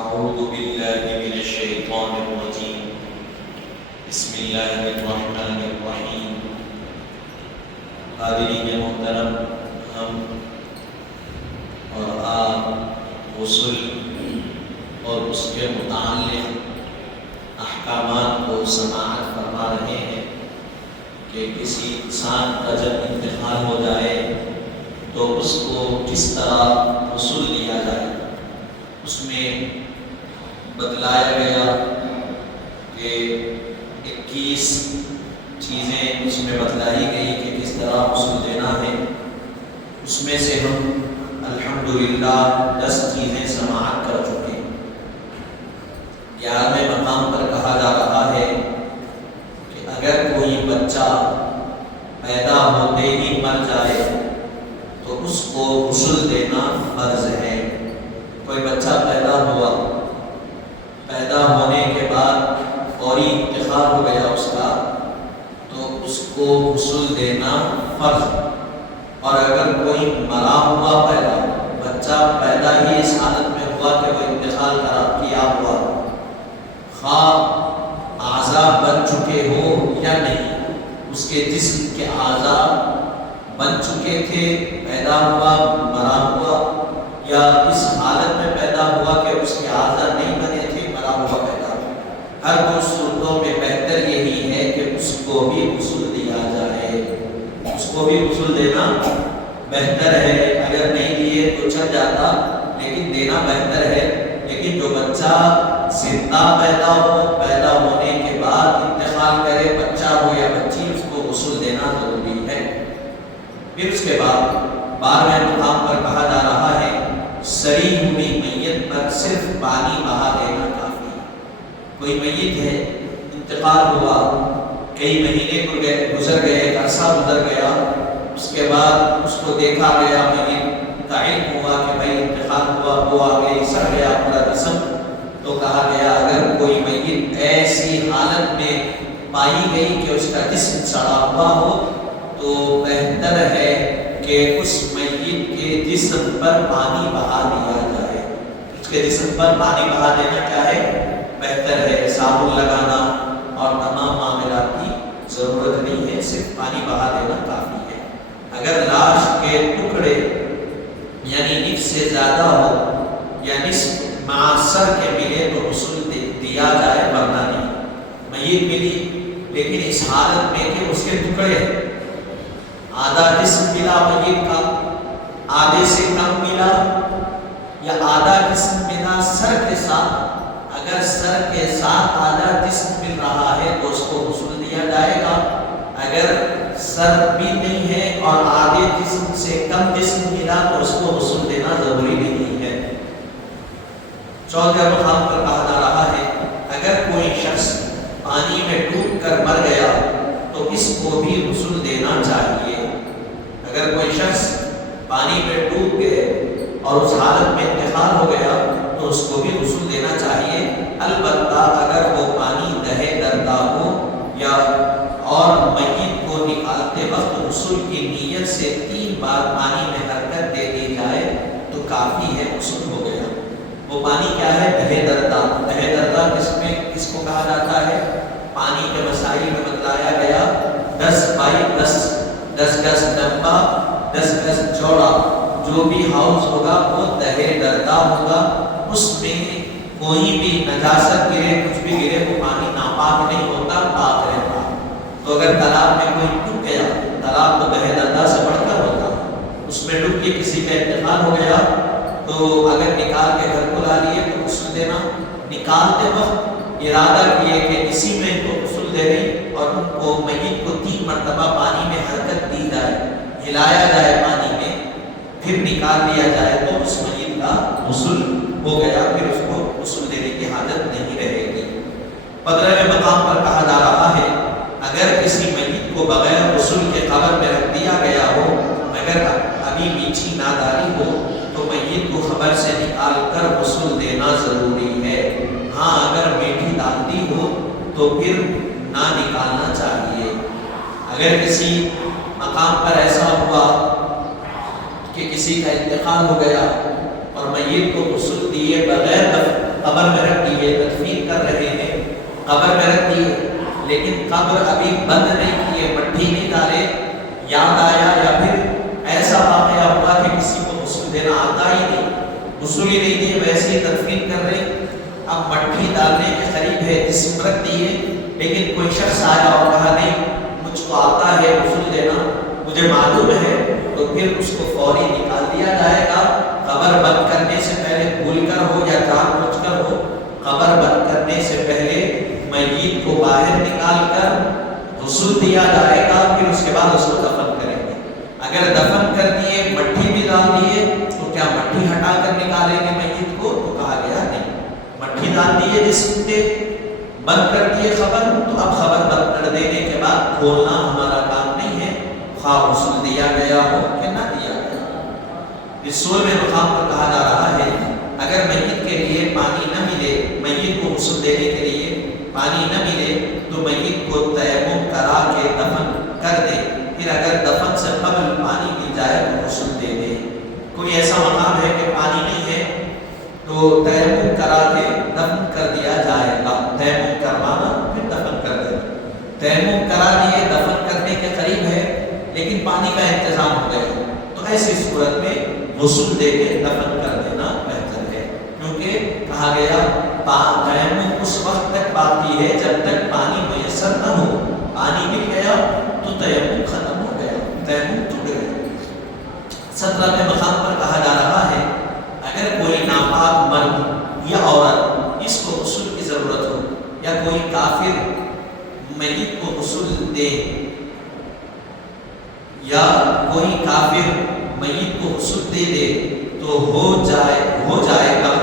أعوذ بالله من الشيطان الرجيم بسم الله الرحمن الرحیم۔ حاضرین محترم، ہم اور آپ غسل اور اس کے متعلق احکامات کو سماعت فرما رہے ہیں کہ کسی انسان کا جب انتقال ہو جائے تو اس کو کس طرح غسل دیا جائے۔ اس میں بتلایا گیا کہ 21 چیزیں اس میں بتلائی گئی کہ کس طرح غسل دینا ہے۔ اس میں سے ہم الحمدللہ 10 چیزیں سماعت کر چکے ہیں۔ 11ویں مقام پر کہا جا رہا ہے کہ اگر کوئی بچہ پیدا ہوتے ہی مر جائے تو اس کو غسل دینا فرض ہے۔ کوئی بچہ پیدا ہوا، پیدا ہونے کے بعد فوری انتقال ہو گیا اس کا، تو اس کو غسل دینا فرض۔ اور اگر کوئی مرا ہوا پیدا، بچہ پیدا ہی اس حالت میں ہوا کہ وہ انتقال کیا ہوا، خواہ اعضاء بن چکے ہو یا نہیں، اس کے جسم کے اعضاء بن چکے تھے، پیدا ہوا، مرا ہوا، یا اس حالت میں پیدا ہوا کہ اس کے اعضاء نہیں بنے تھے، مرا ہوا پیدا ہوا، ہر دو صورتوں میں بہتر یہی ہے کہ اس کو بھی غسل دیا جائے۔ اس کو بھی غسل دینا بہتر ہے۔ اگر نہیں دیے تو چل جاتا، لیکن دینا بہتر ہے۔ لیکن جو بچہ زندہ پیدا ہو، پیدا ہونے کے بعد انتقال کرے، بچہ ہو یا بچی، اس کو غسل دینا ضروری ہے۔ پھر اس کے بعد 12ویں مقام پر کہا جا رہا ہے سری ہوئی میت پر صرف پانی بہا دینا کافی ہے۔ کوئی میت ہے، انتقال ہوا، کئی مہینے گزر گئے، ایک عرصہ گزر گیا، اس کے بعد اس کو دیکھا گیا، میت کا علم ہوا کہ بھائی انتقال ہوا، وہ آ گئی، سڑ گیا پورا جسم، تو کہا گیا اگر کوئی میت ایسی حالت میں پائی گئی کہ اس کا جسم سڑا ہوا ہو تو بہتر ہے کہ اس میت کے جسم پر پانی بہا دیا جائے۔ اس کے جسم پر پانی بہا دینا کیا ہے؟ بہتر ہے۔ صابن لگانا اور تمام معاملات کی ضرورت نہیں ہے، صرف پانی بہا دینا کافی ہے۔ اگر لاش کے ٹکڑے یعنی نصف سے زیادہ ہو یا نصف معاصر کے ملے تو غسل دیا جائے، ورنہ نہیں۔ میت ملی لیکن اس حالت میں کہ اس کے ٹکڑے، آدھا جسم ملا میت کا، آدھے سے کم ملا، یا آدھا جسم ملا سر کے ساتھ، اگر سر کے ساتھ آدھا جسم مل رہا ہے تو اس کو غسل دیا جائے گا۔ اگر سر بھی نہیں ہے اور آدھے جسم سے کم جسم ملا تو اس کو غسل دینا ضروری نہیں ہے۔ 14 مقام پر کہا جا رہا ہے اگر کوئی شخص پانی میں ڈوب کر مر گیا تو اس کو بھی غسل دینا چاہیے۔ اگر کوئی شخص پانی میں ڈوب گئے اور اس حالت میں انتقال ہو گیا تو اس کو بھی غسل دینا چاہیے، البتہ اگر وہ پانی دہے دردا ہو یا اور میت کو نکالتے وقت غسل کی نیت سے 3 بار پانی میں حرکت دے دی جائے تو کافی ہے، غسل ہو گیا۔ وہ پانی کیا ہے؟ دہے دردا۔ دہے دردا کس کو کہا جاتا ہے؟ پانی کے مسائل میں بتلایا گیا 10 بائی 10 گز لمبا، 10 گز چوڑا جو بھی حوض ہوگا وہ دہے دردا ہوگا۔ اس میں کوئی بھی نجاست گرے، کچھ بھی گرے، وہ پانی ناپاک نہیں ہوتا، پاک رہتا۔ تو اگر تالاب میں کوئی ڈوب گیا، تالاب تو دہے دردا سے بڑھ کر ہوتا، اس میں ڈوب کے کسی کا انتقال ہو گیا تو اگر نکال کے گھر کو لا لیے تو غسل دینا۔ نکالتے وقت ارادہ کیے کہ اسی میں ان کو غسل دے دیں اور ان کو میت کو 3 مرتبہ پانی میں حرکت دی جائے، ہلایا جائے پانی میں، پھر نکال لیا جائے تو اس میت کا غسل ہو گیا، پھر اس کو غسل دینے کی حاجت نہیں رہے گی۔ 15ویں مقام پر کہا جا رہا ہے اگر کسی میت کو بغیر غسل کے قبر میں رکھ دیا گیا ہو، اگر ابھی میٹھی ناداری ہو تو میت کو قبر سے نکال کر غسل دینا ضروری ہے۔ ہاں اگر میٹھی ڈالتی ہو تو پھر نہ نکالنا چاہیے۔ اگر کسی مقام پر ایسا ہوا کہ کسی کا انتقال ہو گیا اور میت کو غسل دیے بغیر قبر میں رکھ دیے، تدفین کر رہے ہیں، قبر میں رکھ دیے، لیکن قبر ابھی بند نہیں کیے، مٹی نہیں ڈالے، یاد آیا یا پھر ایسا واقعہ ہوا کہ کسی کو غسل دینا آتا ہی نہیں، غسل ہی نہیں دیے، ویسے ہی تدفین کر رہے، اب مٹی ڈالنے کے قریب ہے، جسم رکھ دیے، لیکن کوئی شخص آیا اور کہا نہیں مجھ کو آتا ہے غسل دینا، مجھے معلوم ہے، تو پھر اس کو فوری نکال دیا جائے گا۔ قبر بند کرنے سے پہلے، بھول کر ہو یا جان بوجھ کر ہو، قبر بند کرنے سے پہلے میت کو باہر نکال کر غسل دیا جائے گا، پھر اس کے بعد اس کو دفن کریں گے۔ اگر دفن کر دیے، مٹی بھی ڈال دیے، تو کیا مٹی ہٹا کر نکالیں گے میت کو؟ تو کہا گیا نہیں، مٹی ڈال دیے جسم پہ، بند کر دیے خبر، تو اب خبر بند کر دینے کے بعد کھولنا ہمارا کام نہیں ہے، خواہ غسل دیا گیا ہو کہ نہ دیا گیا۔ اس سورہ میں مقام پر کہا جا رہا ہے اگر میت کے لیے پانی نہ ملے، میت کو غسل دینے کے لیے پانی نہ ملے تو میت کو تیمم کرا کے دفن کر دے، پھر اگر دفن سے قبل پانی مل جائے تو غسل دے دے۔ کوئی ایسا مقام ہے کہ پانی نہیں ہے تو تیمم کرا کے دفن کر دیا جائے گا، تیمم کروانا پھر دفن کر دے، تیمم کرا دیے، دفن کرنے کے قریب ہے لیکن پانی کا انتظام ہو گیا، تو ایسی صورت میں غسل دے کے دفن کر دینا بہتر ہے، کیونکہ کہا گیا تیمم اس وقت تک باقی ہے جب تک پانی میسر نہ ہو، پانی مل گیا تو تیمم ختم ہو گیا، تیمم ٹوٹ گیا۔ 17 میں مقام پر کہا جا رہا ہے اگر کوئی ناپاک مرد یا عورت اس کو غسل کی ضرورت ہو، یا کوئی کافر میت کو غسل دے، یا کوئی کافر میت کو غسل دے دے تو ہو جائے گا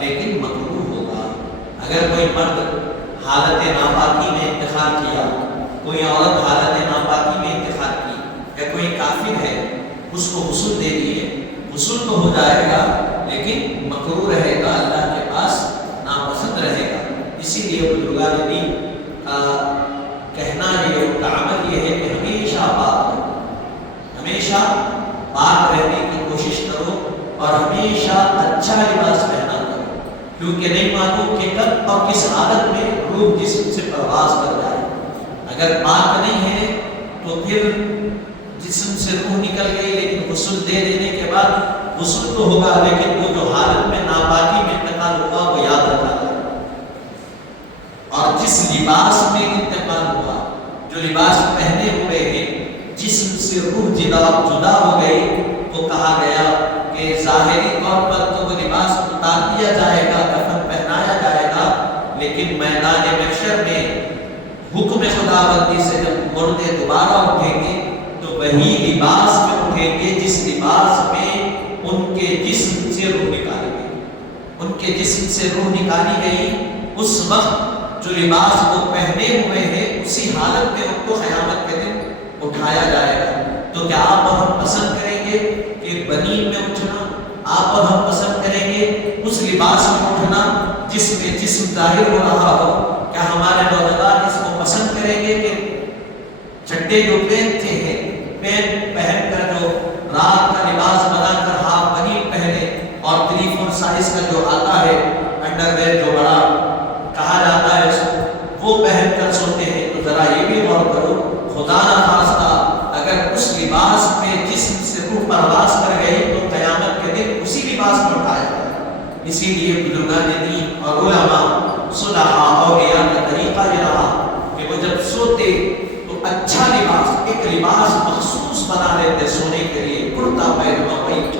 لیکن مکروہ ہوگا۔ اگر کوئی مرد حالت ناپاکی میں انتقال کیا، کوئی عورت حالت ناپاکی میں انتقال کی، یا کوئی کافر ہے اس کو غسل دے دیے، غسل تو ہو جائے گا لیکن مکروہ رہے گا، اللہ کے پاس ناپسند رہے گا۔ اسی لیے بزرگان دین کا کہنا یہ، ان کا عمل یہ ہے کہ ہمیشہ ہمیشہ پاک رہنے کی کوشش کرو اور ہمیشہ اچھا لباس پہنا کرو، کیونکہ نہیں معلوم کہ کب اور کس حالت میں روح جسم سے پرواز کر جائے۔ اگر پاک نہیں ہے تو پھر جسم سے روح نکل گئی، لیکن غسل دے دینے کے بعد غسل تو ہوگا لیکن وہ جو حالت میں ناپاکی میں انتقال ہوا وہ یاد رکھا جائے، اور جس لباس میں انتقال ہوا، جو لباس پہنے ہوئے ہیں، جسم سے روح جدا ہو گئی، تو کہا گیا کہ ظاہری طور پر تو وہ لباس اتار دیا جائے گا، کفن پہنایا جائے گا، لیکن میدان محشر میں حکم خداوندی سے جب مردے دوبارہ اٹھیں گے تو وہی لباس میں اٹھیں گے جس لباس میں ان کے جسم سے روح نکالی گئی، ان کے جسم سے روح نکالی گئی، اس وقت جو لباس وہ پہنے ہوئے ہیں اسی حالت میں ان کو قیامت کے دن اٹھایا جائے گا۔ تو کیا آپ اور ہم پسند کریں گے کہ بنین میں اٹھنا، آپ اور ہم پسند کریں گے اس لباس میں اٹھنا جس میں جسم ظاہر ہو رہا ہو؟ کیا ہمارے نوجوان اس کو پسند کریں گے کہ چڈے جو پہنتے ہیں، پینٹ پہن کر جو رات کا لباس بنا کر ہاف بنین پہنے، اور 3/4 سائز کا جو آتا ہے انڈر ویئر جو بڑا کہا جاتا ہے اس کو، وہ پہن کر سوتے ہیں؟ تو ذرا یہ بھی غور کرو، خدا نہ خواستہ اگر اس لباس میں جسم سے روح پرواز کر گئی تو قیامت کے دن اسی لباس میں اٹھایا جائے۔ اسی لیے بزرگان دین اور علماء صلحاء اولیاء کا طریقہ یہ رہا کہ وہ جب سوتے تو اچھا لباس، ایک لباس مخصوص بنا لیتے سونے کے لیے، کرتا پیجامہ وائٹ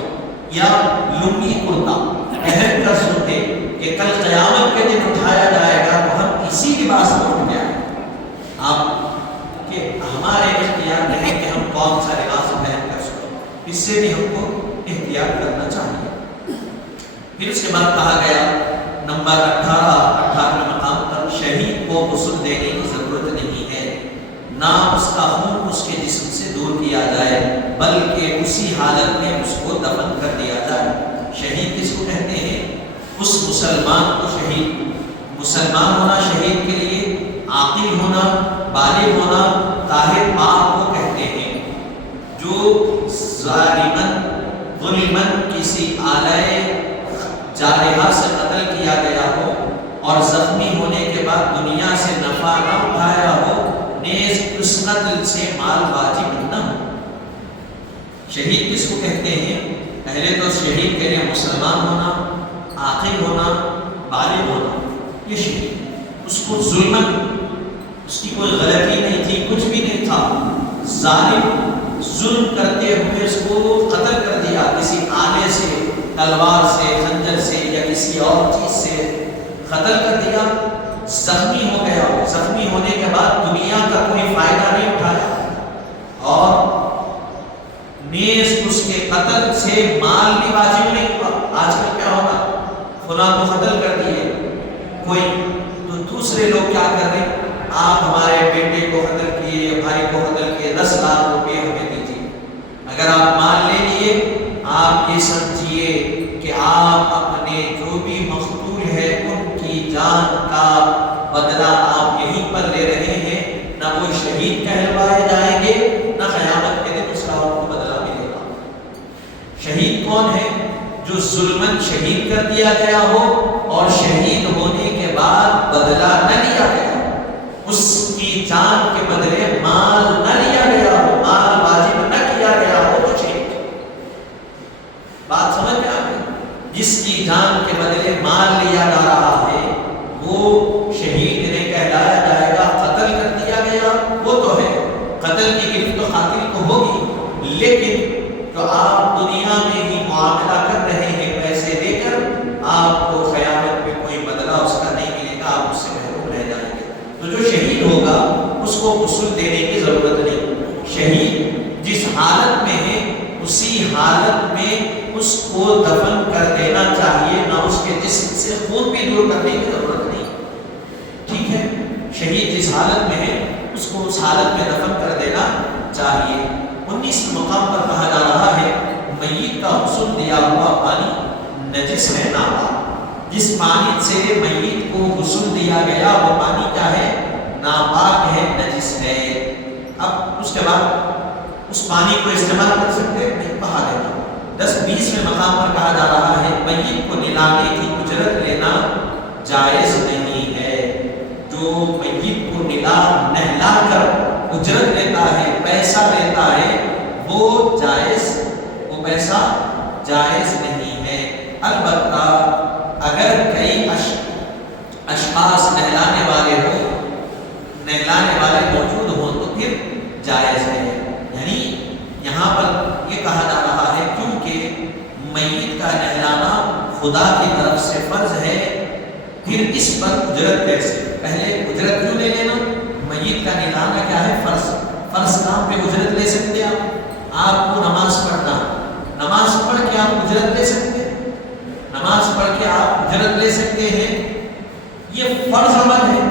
یا لنگی کرتا پہن کر سوتے کہ کل قیامت کے دن اٹھایا جائے گا تو ہم اسی لباس میں اٹھ گئے۔ آپ کہ ہمارے اختیار نہیں کہ ہم کون سا لباس پہن کر سوتے، اس سے بھی ہم کو احتیاط کرنا چاہیے۔ پھر اس کے بعد کہا گیا نمبر 18 مقام پر شہید کو غسل دینے کی ضرورت نہیں ہے، نہ اس کا خون اس کے جسم سے دور کیا جائے بلکہ اسی حالت میں اس کو دفن کر دیا جائے۔ شہید کس کو کہتے ہیں؟ اس مسلمان کو شہید، مسلمان ہونا شہید کے لیے عاقل ہونا، بالغ ہونا، طاہر پاک کو کہتے ہیں، جو ظالمن کسی آلائے جارحہ سے قتل کیا گیا ہو اور زخمی ہونے کے بعد دنیا سے نفع نہ اٹھایا ہو، نیز اس قتل سے مال واجب نہ ہو۔ شہید کس کو کہتے ہیں؟ پہلے تو شہید کے لیے مسلمان ہونا، عاقل ہونا، بالغ ہونا، یہ شہید۔ اس کو ظلمن، اس کی کوئی غلطی نہیں تھی، کچھ بھی نہیں تھا، ظالم ظلم کرتے ہوئے اس کو قتل کر دیا، کسی آنے سے، تلوار سے، خنجر سے یا کسی اور چیز سے قتل کر دیا، زخمی ہو گیا، زخمی ہونے کے بعد دنیا کا کوئی فائدہ نہیں اٹھایا اور نیز اس کے قتل سے مال بھی واجب نہیں ہوا۔ آج کل کیا ہوگا، فلاں کو قتل کر دیے کوئی، تو دوسرے لوگ کیا کر رہے ہیں، آپ ہمارے بیٹے کو قتل کیے، بھائی کو قتل کیے، 10 لاکھ روپے ہمیں دیجیے۔ اگر آپ مال لے لیے، آپ یہ سمجھیے کہ آپ اپنے جو بھی مقتول ہے ان کی جان کا بدلہ آپ یہیں پر لے رہے ہیں، نہ وہ شہید کہلوائے جائیں گے، نہ قیامت کے دن اس کا آپ کو بدلہ ملے گا۔ شہید کون ہے؟ جو ظلمن شہید کر دیا گیا ہو اور شہید ہونے کے بعد بدلہ نہ لیا گیا، اس کی جان کے بدلے مال نہ لیا گیا ہو، مال واجب نہ کیا گیا ہو، تو شہید۔ بات سمجھ میں آ گئی؟ جس کی جان کے بدلے مال لیا جا رہا ہے وہ شہید نہیں کہلایا جائے گا، قتل کر دیا گیا وہ تو ہے، قتل کی گرفت تو قاتل کو ہوگی، لیکن جو آپ دنیا میں ہی معاملہ کر رہے ہیں پیسے دے کر، آپ کو قیامت میں کوئی بدلہ اس کا نہیں ملے گا، آپ اس سے محروم رہ جائیں گے۔ تو جو شہید ہوگا اس کو غسل دینے کی ضرورت نہیں۔ شہید جس حالت میں ہے اسی حالت میں اس کو دفن کر دینا چاہیے، نہ اس کے جسم سے خون بھی دور کرنے کی ضرورت نہیں، ٹھیک ہے؟ شہید جس حالت میں ہے اس کو اس حالت میں دفن کر دینا چاہیے۔ 19 مقام پر کہا جا رہا ہے میت کا غسل دیا ہوا پانی نجس ہے، ناپاک۔ جس پانی سے میت کو غسل دیا گیا وہ پانی کیا ہے؟ ناپاک ہے، نجس ہے۔ اب اس کے بعد اس پانی کو استعمال کر سکتے ہیں نہیں، بہا دینا۔ 10-20 میں مقام پر کہا جا رہا ہے میت کو نہلانے کی اجرت لینا جائز نہیں ہے۔ جو میت کو نہلا کر اجرت لیتا ہے، پیسہ لیتا ہے، وہ پیسہ جائز نہیں ہے۔ البتہ اگر کئی اشخاص نہلانے والے موجود ہوں تو پھر جائز ہے۔ یعنی یہاں پر یہ کہا جا رہا ہے کیونکہ میت کا نہلانا خدا کی طرف سے فرض ہے، پھر اس پر اجرت کیسے؟ پہلے اجرت کیوں لے لینا؟ میت کا نہلانا کیا ہے؟ فرض کام پہ اجرت لے سکتے آپ کو نماز پڑھنا، نماز پڑھ کے آپ اجرت لے سکتے ہیں، نماز پڑھ کے آپ اجرت لے سکتے ہیں، یہ فرض عمل ہے،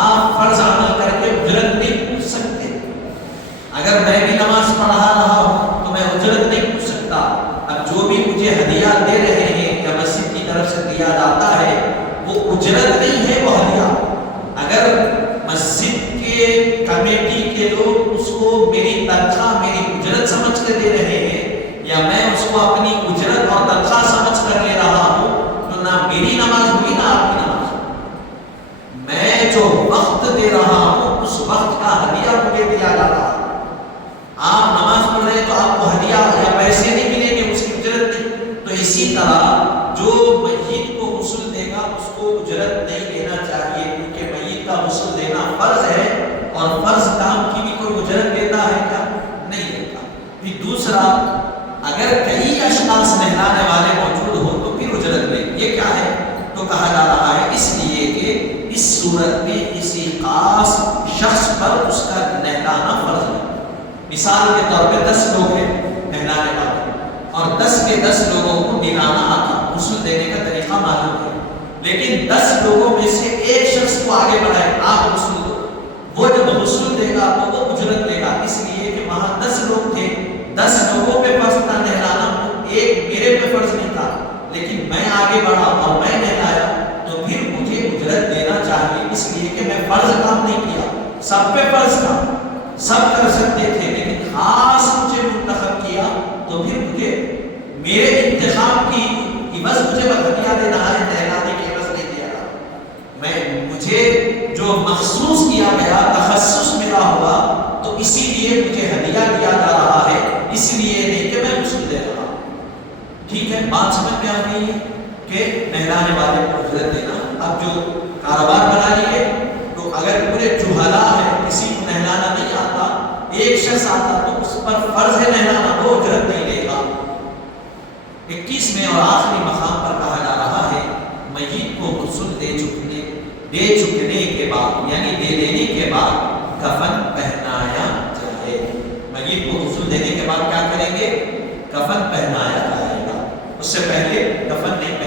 آپ فرض عمل کر کے اجرت نہیں پوچھ سکتے۔ اگر میں بھی نماز پڑھا رہا ہوں تو میں اجرت نہیں پوچھ سکتا۔ اب جو بھی مجھے ہدیہ دے رہے ہیں یا مسجد کی طرف سے دیا جاتا ہے وہ اجرت نہیں ہے، وہ ہدیہ۔ اگر مسجد کے کمیٹی کے لوگ اس کو میری تنخواہ، میری اجرت سمجھ کے دے رہے ہیں، یا میں اس کو اپنی اجرت اور تنخواہ سمجھ کر لے رہا ہوں، تو نہ میری نماز ہوگی نہ آپ کی نماز ہوگی۔ میں جو وقت دے رہا ہوں اس وقت کا ہدیہ مجھے دیا جا رہا ہے۔ آپ نماز پڑھ رہے ہیں تو آپ کو ہدیہ یا پیسے نہیں ملیں گے، اس کی اجرت نہیں۔ تو اسی طرح جو میت کو غسل دے گا اس کو اجرت نہیں دینا چاہیے، کیونکہ میت کا غسل دینا فرض ہے، اور فرض کام کی بھی کوئی اجرت دیتا ہے کیا؟ نہیں دیتا۔ پھر دوسرا، اگر کئی اشخاص نہلانے والے موجود ہو تو پھر اجرت لے، یہ کیا ہے؟ تو کہا جا رہا ہے اس لیے کہ اس صورت میں کسی خاص شخص پر اس کا نہلانا فرض ہے۔ مثال کے طور پہ 10 لوگ ہیں نہلانے والے، اور 10 کے 10 لوگوں کو نہلانا آتا، غسل دینے کا طریقہ معلوم ہے، لیکن 10 لوگوں میں سے ایک شخص کو آگے بڑھائے، آپ غسل دو، وہ جب غسل دے گا تو وہ اجرت دے گا، اس لیے کہ وہاں 10 لوگ تھے، 10 لوگوں پہ فرض تھا نہلانا، ایک میرے پہ فرض نہیں تھا، لیکن میں آگے بڑھا اور میں نہلایا تو پھر مجھے اجرت دینا چاہیے، اس لیے کہ میں فرض کام نہیں کیا، سب پہ فرض تھا، سب کر سکتے تھے، لیکن خاص مجھے منتخب کیا تو پھر مجھے میرے انتخاب کی بس مجھے ہدیہ دینا ہے نہلانے کے مجھے جو مخصوص کیا گیا تخصص میرا ہوا تو اسی لیے مجھے ہدیہ دیا جا رہا ہے، اس لیے نہیں کہ میں غسل دے رہا ہوں۔ ٹھیک ہے، بات سمجھ میں آ گئی ہے کہ نہلانے والے کو اجرت دینا۔ اب جو کاروبار بنا لیے تو اگر پورے جہلا ہے، کسی کو نہلانا نہیں آتا، ایک شخص آتا تو اس پر فرض ہے نہلانا، وہ اجرت نہیں لے گا۔ 21ویں اور آخری مقام پر کہا جا رہا ہے میت کو غسل دے چکنے کے بعد، یعنی دے دینے کے بعد کفن پہنایا جائے۔ میت کو غسل دینے کے بعد کیا کریں گے؟ کفن پہنایا جائے گا۔ اس سے پہلے کفن نہیں